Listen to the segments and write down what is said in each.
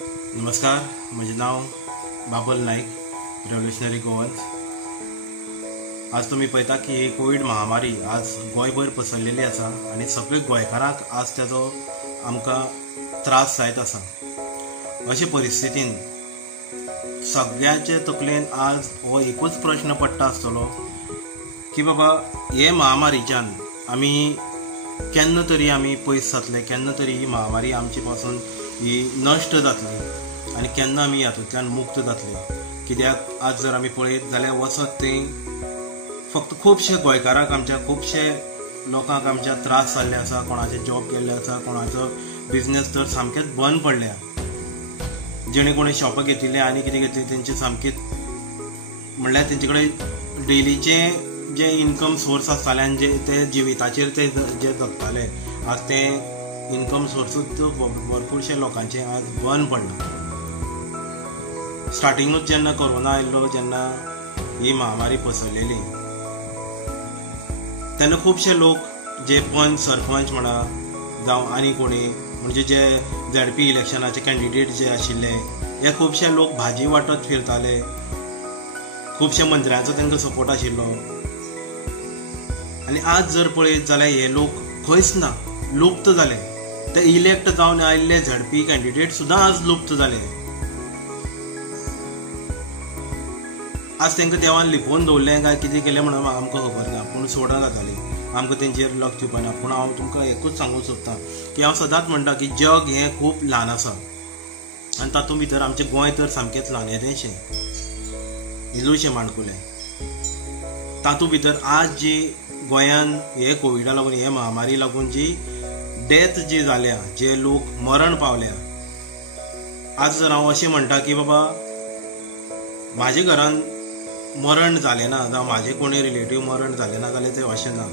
नमस्कार, म्हजें नांव बाबल नाईक, रेव्होल्युशनरी गोवन्स। आज तुमी पळयता की ही कोविड महामारी आज गोंयभर पसरलेली आसा आनी सगळे गोंयकारांक आज तेजो आमकां त्रास जायत आसा। अशे परिस्थितीन सगळ्यांचे तकलेन आज हो एकूच प्रश्न पडटा आसतलो की बाबा हे महामारीच्यान आमी केन्ना तरी आमी पयस जातले, केन्ना तरी ही महामारी आमचे पासून ही नश्ट जातली आनी केन्ना आमी हातूंतल्यान मुक्त जातले। कित्याक आज जर आमी पळयत जाल्यार वचत थंय फक्त खुबशे गोंयकारांक आमच्या खुबशे लोकांक आमच्या त्रास जाल्ले आसा, कोणाचे जॉब गेल्ले आसा, कोणाचो बिझनेस तर सामकेंच बंद पडल्या। जेणे कोणी शॉपां घेतिल्ले आनी कितें घेतले तेंचे सामकें म्हणल्यार तेंचे कडेन डेलीचे जे इनकम सोर्स आसताले आनी जे ते जिविताचेर ते जे जगताले आज ते इनकम सोर्सूच भरपूरशे लोकांचे आज बंद पडला। स्टार्टिंगूच जेन्ना कोरोना आयिल्लो, जेन्ना ही महामारी पसरलेली तेन्ना खुबशे लोक जे पंच सरपंच म्हणा जावं आनी कोणी म्हणजे जे ZP इलेक्शनाचे कॅन्डिडेट जे आशिल्ले हे खुबशे लोक भाजी वाटत फिरताले, खुबशे मंत्र्यांचो तांकां सपोर्ट आशिल्लो। आनी आज जर पळयत जाल्यार हे लोक खंयच ना, लुप्त जाले। ते इलेक्ट जावन आयिल्ले ZP कॅन्डिडेट सुद्दां आज लुप्त जाले। आज तांकां देवान लिपोवन दवरलें काय कितें केलें म्हणून आमकां खबर ना, पूण सोडा जाताली, आमकां तेंचेर लक्ष दिवपाना। पूण हांव तुमकां एकूच सांगूंक सोदतां की हांव सदांच म्हणटा की जग हें खूब ल्हान आसा आनी तातूंत भितर आमचें गोंय तर सामकेंच ल्हान येदेशें इल्लुशें माणकुलें। तातूंत भितर आज जी गोंयान हे कोविडा लागून, हे महामारी लागून जी डेथ जी जाल्या, जे लोक मरण पावल्या, आज जर हांव अशें म्हणटा की बाबा म्हाजे घरान मरण जालें ना जावं म्हाजे कोणी रिलेटीव मरण जालें ना जाल्यार तें अशें ना।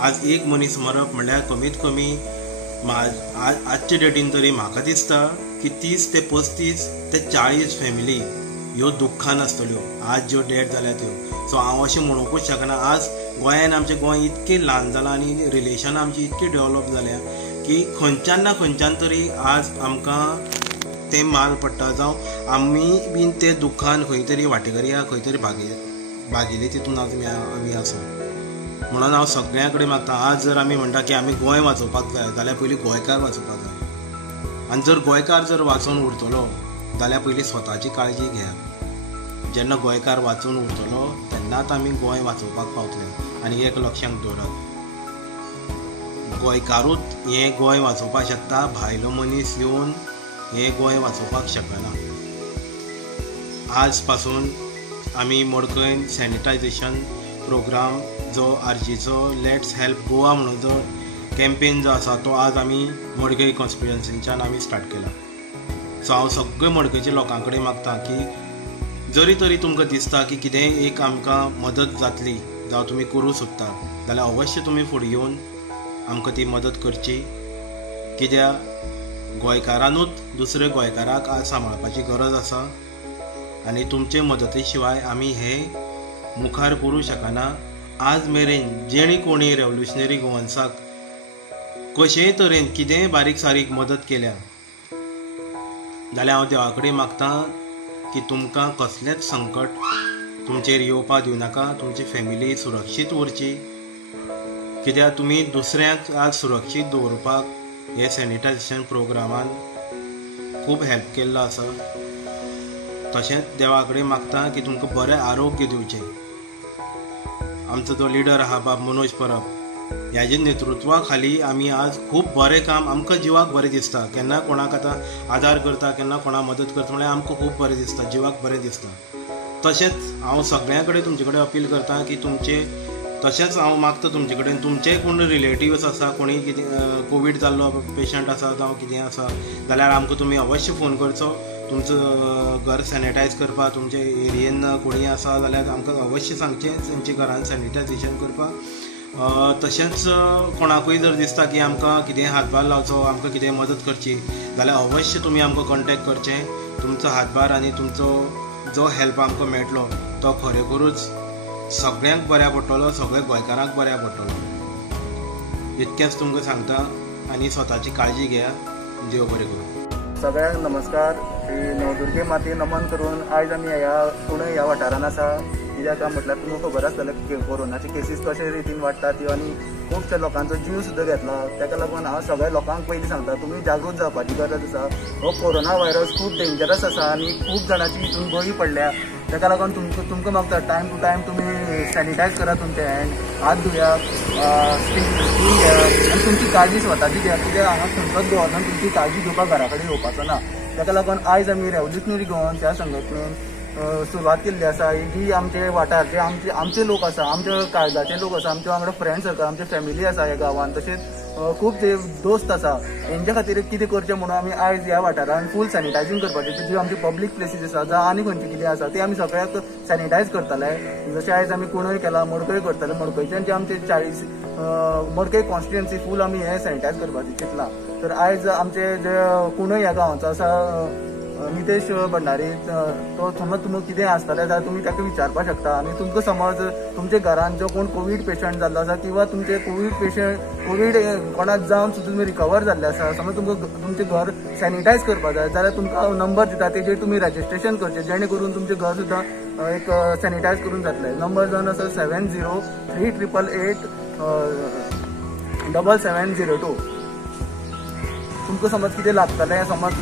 आज एक मनीस मरप म्हणल्यार कमीत कमी आजचे डेटीन तरी म्हाका दिसता की 30 ते 35 ते 40 फॅमिली ह्यो दुख्खान आसतल्यो आज ज्यो डेथ जाल्या त्यो। सो हांव अशें म्हणूंकूच शकना। आज गोंयान आमचें गोंय इतकें ल्हान जालां आनी रिलेशनां आमची इतकी डेवलप जाल्या की खंयच्यान ना खंयच्यान तरी आज आमकां तें माल पडटा, जावं आमी बीन ते दुख्खान खंय तरी वांटेकरी या खंय तरी भागिले तितून आमी आसा। म्हणून हांव सगळ्यां कडेन मागता, आज जर आमी म्हणटा की आमी गोंय वाचोवपाक जाय जाल्यार पयलीं गोंयकार वाचोवपाक जाय। आनी जर गोंयकार जर वाचून उरतलो जाल्यार पयलीं स्वताची काळजी घेयात। जेन्ना गोंयकार वाचून उरतलो तेन्नाच आमी गोंय वाचोवपाक पावतले। आनी एक लक्षांत दवरात, गोंयकारूच हें गोंय वाचोवपाक शकता, भायलो मनीस येवन हें गोंय वाचोवपाक शकना। आज पासून आमी मडकय सॅनिटायझेशन प्रोग्राम जो RGचो लेट्स हेल्प गोवा म्हणून जो कॅम्पेन जो आसा तो आज आमी मडकय कॉन्स्टिट्युएन्सीच्यान आमी स्टार्ट केला। सो हांव सगळे मडकयच्या लोकां कडेन मागता की जरी तरी तुमकां दिसता की कितेंय एक आमकां मदत जातली जावं तुमी करूं सोदता जाल्यार अवश्य तुमी फुडें येवन आमकां ती मदत करची। कित्याक गोंयकारानूच दुसरे गोंयकाराक आज सांबाळपाची गरज आसा आनी तुमचे मदती शिवाय आमी हे मुखार करूं शकना। आज मेरेन जेणी कोणी रेव्होल्युशनरी गोवन्साक कशेय तरेन कितेंय बारीक सारीक मदत केल्या जाल्यार हांव देवा कडेन मागतां की तुमकां कसलेंच संकट तुमचेर येवपाक दिवं नाका, तुमची फॅमिली सुरक्षीत उरची। कित्याक तुमी दुसऱ्यांक आज सुरक्षीत दवरपाक हे सॅनिटायझेशन प्रोग्रामान खूब हेल्प केल्लो आसा। तशेंच देवा कडेन मागता की तुमकां बरें आरोग्य दिवचें। आमचो जो लिडर आहा बाब मनोज परब ह्याच्या नेतृत्वा खाली आमी आज खूब बरें काम, आमकां जिवाक बरें दिसता। केन्ना कोणाक आतां आदार करता, केन्ना कोणाक मदत करता म्हळ्यार आमकां खूब बरें दिसता, जिवाक बरें दिसता। तशेंच हांव सगळ्यां कडेन तुमचे कडेन अपील करता की तशेंच हांव मागता तुमचे कडेन तुमचे कोण रिलेटिव्स आसा, कोणी कितें कोवीड जाल्लो पेशंट आसा जावं कितें आसा जाल्यार आमकां तुमी अवश्य फोन करचो। तुमचं घर सॅनिटायज करपाक तुमचे एरियेन कोणी आसा जाल्यार आमकां अवश्य सांगचें तेंच्या घरान सॅनिटायझेशन करपाक। तशेंच कोणाकूय जर दिसता की आमकां कितें हातभार लावचो, आमकां कितें मदत करची जाल्यार अवश्य तुमी आमकां कॉन्टॅक्ट करचें। तुमचो हातभार आनी तुमचो जो हेल्प आमकां मेळटलो तो खरेखूच सगळ्यांक बऱ्या पडटलो, सगळ्या गोंयकारांक बऱ्या पडटलो। इतकेंच तुमकां सांगता आनी स्वताची काळजी घेया। देव बरें करूं। सगळ्यांक नमस्कार. नवदुर्गे माते नमन करून आयज आमी पुणे ह्या वाठारान आसा. कित्याक म्हटल्यार तुमकां खबर आसतलें की कोरोनाचे केसीस कशे रितीन वाडटात आनी खुबशे लोकांचो जीव सुद्दां घेतला. ताका लागून हांव सगळ्या लोकांक पयलीं सांगता, तुमी जागृत जावपाची गरज आसा. हो कोरोना व्हायरस खूब डेंजरस आसा आनी खूब जाणांची हितून बळी पडल्या. ताका लागून तुमकां मागता टायम टू टायम तुमी सॅनिटायज करा तुमचे हँड, हात धुया, स्टीम घ्या आनी तुमची काळजी स्वताची घ्या. कित्याक हांगा खंयचोच गव्हर्नमेंट तुमची काळजी घेवपाक घरा कडेन येवपाचो ना. ताका लागून आयज आमी रेव्होल्युशनरी गोवन ह्या संघटनेन सुरवात केल्ली आसा. जी आमचे वाठार जे आमचे लोक आसा, आमचे काळजाचे लोक आसा, आमचे वांगडा फ्रेंड सर्कल, आमची फॅमिली आसा ह्या गांवांत, तशेंच खूब जे दोस्त आसा, हेंच्या खातीर कितें करचें म्हणून आमी आयज ह्या वाठारान फूल सॅनिटायझींग करपाचें. जी आमची पब्लीक प्लेसीस आसा जावं आनी खंयची कितें आसा ती आमी सगळ्याक सॅनिटायज करतले. जशें आयज आमी कुणय केला, मडकय करतले. मडकयच्यान आमचे 40 मडकय कॉन्स्टिट्युएन्सी फूल आमी हे सॅनिटायज करपाचें चिंतलां. तर आयज आमचे जे कुणय ह्या गांवाचो आसा नितेश भंडारी, तो समज तुमकां कितें आसतलें जाल्यार तुमी ताका विचारपाक शकता. आनी तुमकां समज तुमच्या घरान जो कोण कोवीड पेशंट जाल्लो आसा किंवा तुमचे कोवीड कोणाक जावन सुद्दां तुमी रिकवर जाल्ले आसा, समज तुमकां तुमचें घर सॅनिटायज करपाक जाय जाल्यार तुमकां नंबर दिता, तेजेर तुमी रजिस्ट्रेशन करचें, जेणे करून तुमचें घर सुद्दां एक सॅनिटायज करून जातलें. नंबर जावन आसा 7038887702. तुमकां समज कितें लागतलें, समज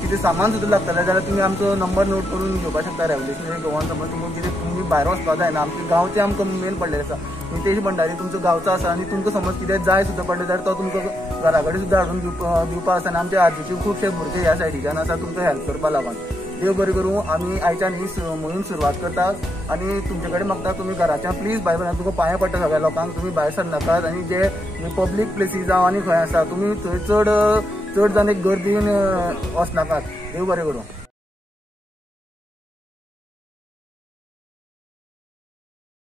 कितें सामान सुद्दां लागतलें जाल्यार तुमी आमचो नंबर नोट करून घेवपाक शकता. रेव्होल्युशनरी गोवन समज तुमकां कितें तुमी भायर वचपाक जायना, आमचे गांवचे आमकां मेन पडलेले आसा. नितेश भंडारी तुमचो गांवचो आसा आनी तुमकां समज कितें जाय सुद्दां पडलें जाल्यार तो तुमकां घरा कडेन सुद्दां हाडून दिवपाक आसा. आनी आमचे आजूचे खुबशे भुरगे ह्या सायडीच्यान आसा तुमकां हेल्प करपा लागून. देव बरें करूं. आमी आयच्यान ही मोहीम सुरवात करतात आनी तुमचे कडेन मागता तुमी घराच्यान प्लीज भायर तुमकां पांयां पडटा सगळ्या लोकांक, तुमी भायर सरनाकात. आनी जे पब्लीक प्लेसीस जावं आनी खंय आसा तुमी थंय चड जावन एक गर्दीन वचनाकात. देव बरें करूं.